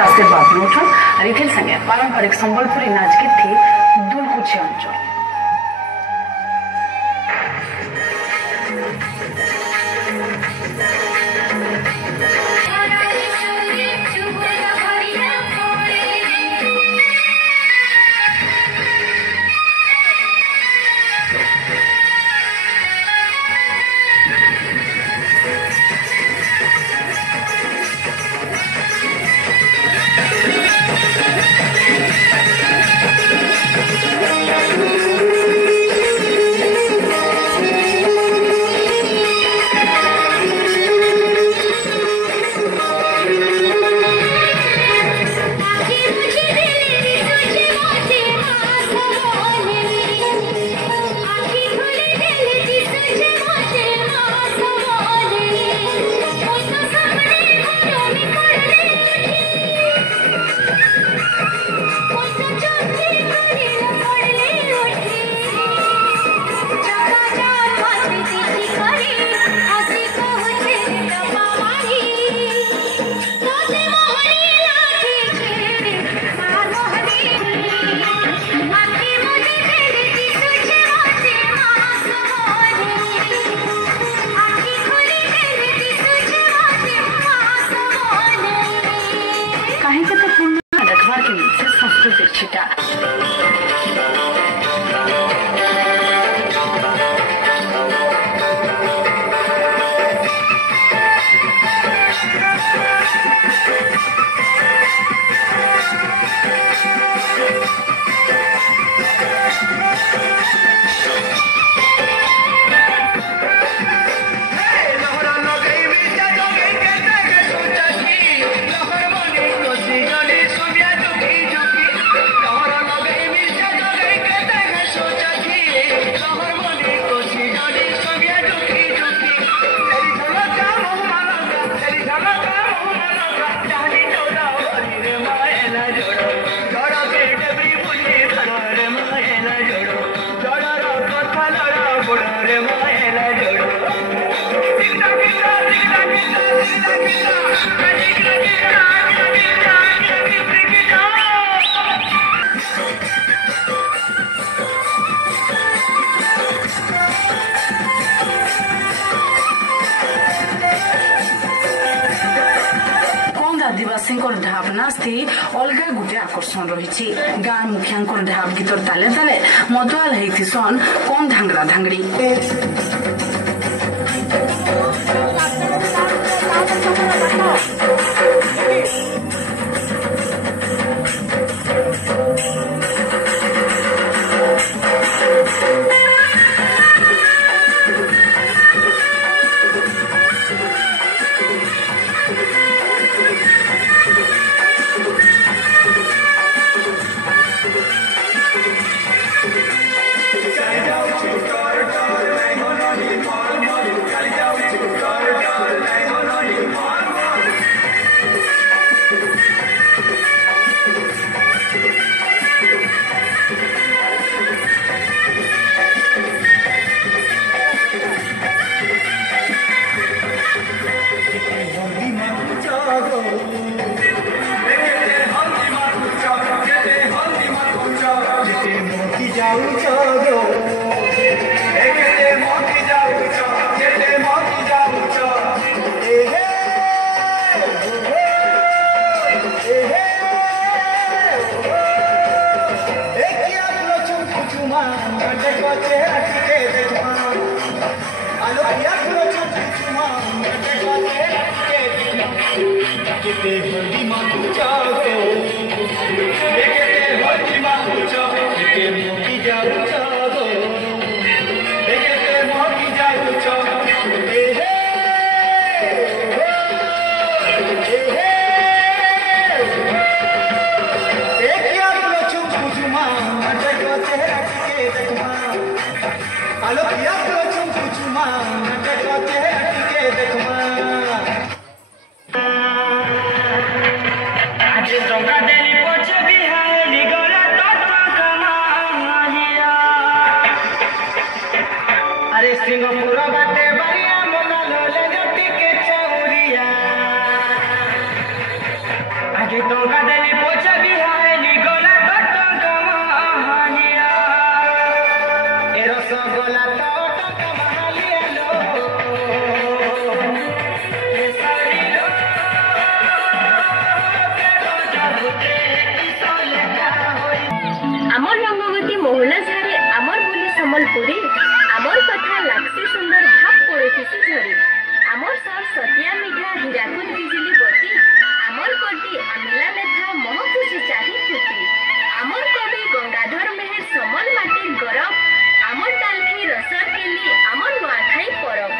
आशीर्वाद नौठन और इथिल संगे पारंपरिक संबलपुरी नाच गीत थी दुलकुची अंचल ढाप नाचती अलग गोटे आकर्षण रही गाँ मुखिया ढाप गीतर ताले ताले मदुआल होती कौन धांगड़ा धांगड़ी ଆଜି ଟଙ୍କା ଦେଲି ପଇସା ବି ହାଏନି ଗଲା ତ ଟଙ୍କା ମାହାଲିଆ ଏ ରସଗୋଲା ତ ଟଙ୍କା ମାହାଲିଆ ଲୋ ଏ ଶାଢ଼ୀର আমার রঙ্গবতী মোহনা ঝাড়ে আমার বলি সম্বলপুরী আমার কথা লাগছে সুন্দর ভাব পড়েছি ঝরে আমার সর সতিয়া মিঠা হীরাকুদ বিজলি বতী আমার কটি আমিলা মেথা মহকুশি চাহি ফুটি আমার কবি গঙ্গাধর মেহের সমল মাটির গরব আমার তালখি রসর কেলি আমার নোয়াখাই পরব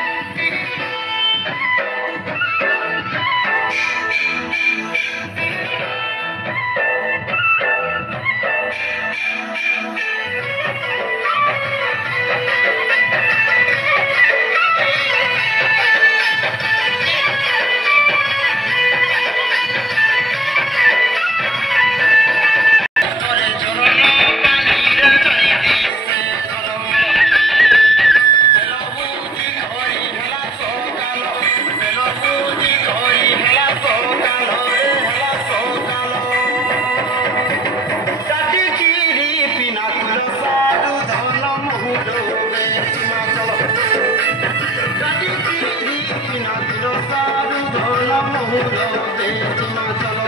Chalo